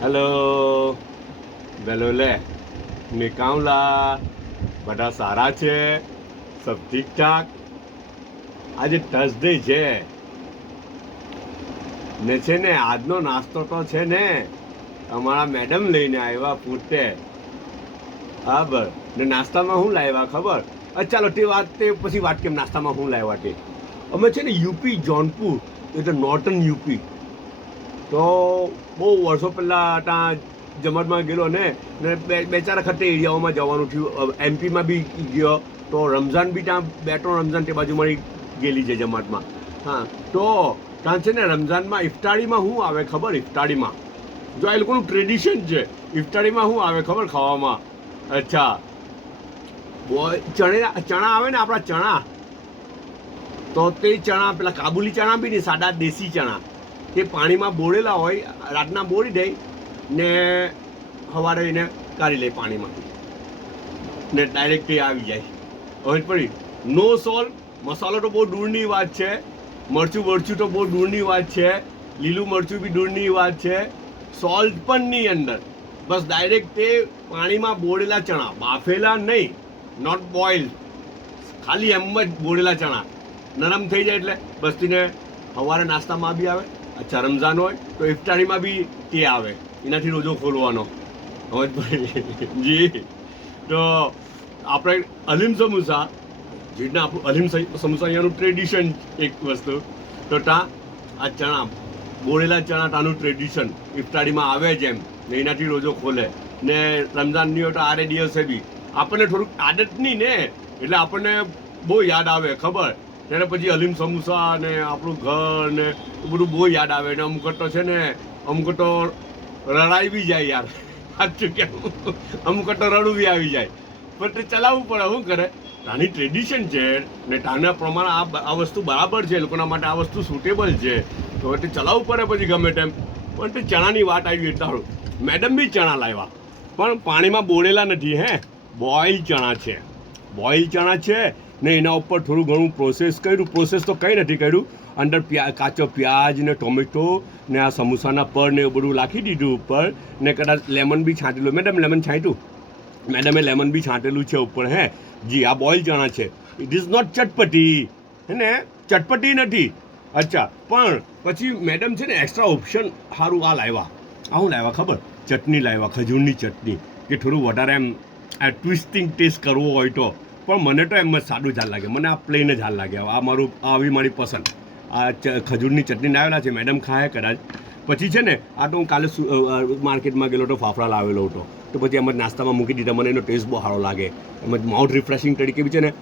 hello વેલો લે નિકામલા બધા સારા છે સબ ઠીક ઠાક આજે થર્સડે છે ને છે ને આજનો નાસ્તો તો છે ને અમારા મેડમ લઈને આવ્યા પૂરતે બરાબર ને નાસ્તામાં શું લાવ્યા ખબર ચાલો તે પછી વાત કેમ નાસ્તામાં શું લાવ્યા તે અમે છે ને યુપી જોનપુર એટલે નોર્ટન યુપી તો બહુ વર્ષો પહેલાં ત્યાં જમણમાં ગયેલો ને બે ચાર વખતે એરિયાઓમાં જવાનું થયું એમપીમાં બી ગયો તો રમઝાન બી ત્યાં 2-3 રમઝાન તે બાજુ મારી ગયેલી છે જમાતમાં હા તો ત્યાં છે ને રમઝાનમાં ઇફતારીમાં શું આવે ખબર ઇફતારીમાં જો એ લોકોનું ટ્રેડિશન છે ઇફતારીમાં શું આવે ખબર ખાવામાં અચ્છા ચણા આવે ને આપણા ચણા તો તે ચણા પેલા કાબુલી ચણા બી નહીં સાદા દેશી ચણા તે પાણીમાં બોળેલા હોય રાતના બોળી દે ને સવારે એને કાઢી લે પાણીમાંથી ને ડાયરેક્ટ એ આવી જાય હવે પડી નો સોલ્ટ મસાલો તો બહુ દૂરની વાત છે મરચું તો બહુ દૂરની વાત છે લીલું મરચું બી દૂરની વાત છે સોલ્ટ પણ નહીં અંદર બસ ડાયરેક્ટ તે પાણીમાં બોળેલા ચણા બાફેલા નહીં નોટ બોઇલ ખાલી એમ જ બોળેલા ચણા નરમ થઈ જાય એટલે બસ તેને સવારે નાસ્તામાં બી આવે અચ્છા રમઝાન હોય તો ઇફતારીમાં બી તે આવે એનાથી રોજો ખોલવાનો જી તો આપણે અલીમ સમોસા જેટલા આપણું અલીમ સમોસા અહીંયાનું ટ્રેડિશન એક વસ્તુ તો ત્યાં આ ચણા બોળેલા ચણા ત્યાંનું ટ્રેડિશન ઇફતારીમાં આવે જ એમ ને એનાથી રોજો ખોલે ને રમઝાનની હોય તો આરે દિવસે બી આપણને થોડુંક આદત નહીં ને એટલે આપણને બહુ યાદ આવે ખબર ત્યારે પછી અલીમ સમોસા ને આપણું ઘર ને એ બધું બહુ યાદ આવે ને અમુક તો છે ને અમુક તો રડાઈ બી જાય યાર સાચું કેમ અમુક તો રડું બી આવી જાય પણ તે ચલાવવું પડે શું કરે ત્યાંની ટ્રેડિશન છે ને ત્યાંના પ્રમાણે આ વસ્તુ બરાબર છે એ લોકોના માટે આ વસ્તુ સુટેબલ છે તો તે ચલાવવું પડે પછી ગમે તેમ પણ તે ચણાની વાત આવી તારું મેડમ બી ચણા લાવ્યા પણ પાણીમાં બોળેલા નથી હે બોઇલ ચણા છે ને એના ઉપર થોડું ઘણું પ્રોસેસ તો કંઈ નથી કર્યું અંદર કાચો પ્યાજ ને ટોમેટો ને આ સમોસાના પર ને એવું બધું નાખી દીધું ઉપર ને કદાચ લેમન બી છાંટેલું મેડમ લેમન છાંટ્યું મેડમે લેમન બી છાંટેલું છે ઉપર હે જી આ બોઇલ ચણા છે ઇટ ઇઝ નોટ ચટપટી હે ને ચટપટી નથી અચ્છા પણ પછી મેડમ છે ને એક્સ્ટ્રા ઓપ્શન સારું આ લાવ્યા શું લાવ્યા ખબર ચટણી લાવ્યા ખજૂરની ચટણી કે થોડું વધારે એમ આ ટ્વિસ્ટિંગ ટેસ્ટ કરવો હોય તો પણ મને તો એમ જ સાદું જ હાલ લાગે મને આ પ્લેન જ હાલ લાગે આ આવી મારી પસંદ આ ખજૂરની ચટણી લાવેલા છે મેડમ ખાય કદાચ પછી છે ને આ તો હું કાલે માર્કેટમાં ગયેલો હતો ફાફડા લાવેલો હતો તો પછી એમ જ નાસ્તામાં મૂકી દીધા મને એનો ટેસ્ટ બહુ સારો લાગે એમ જ માઉથ રિફ્રેશિંગ તરીકે બી છે ને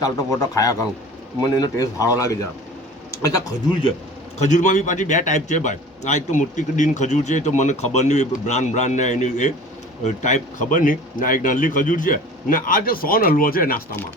ચાલતો પોતો ખાયા કરું મને એનો ટેસ્ટ સારો લાગે જરા અચ્છા ખજૂર છે ખજૂરમાં બી પાછી 2 ટાઈપ છે ભાઈ આ એક તો મોટી દીન ખજૂર છે તો મને ખબર નહીં બ્રાન્ડ ને એની એ ટાઈપ ખબર નહીં ને એક નાની ખજૂર છે ને આ જે સોન હલવો છે નાસ્તામાં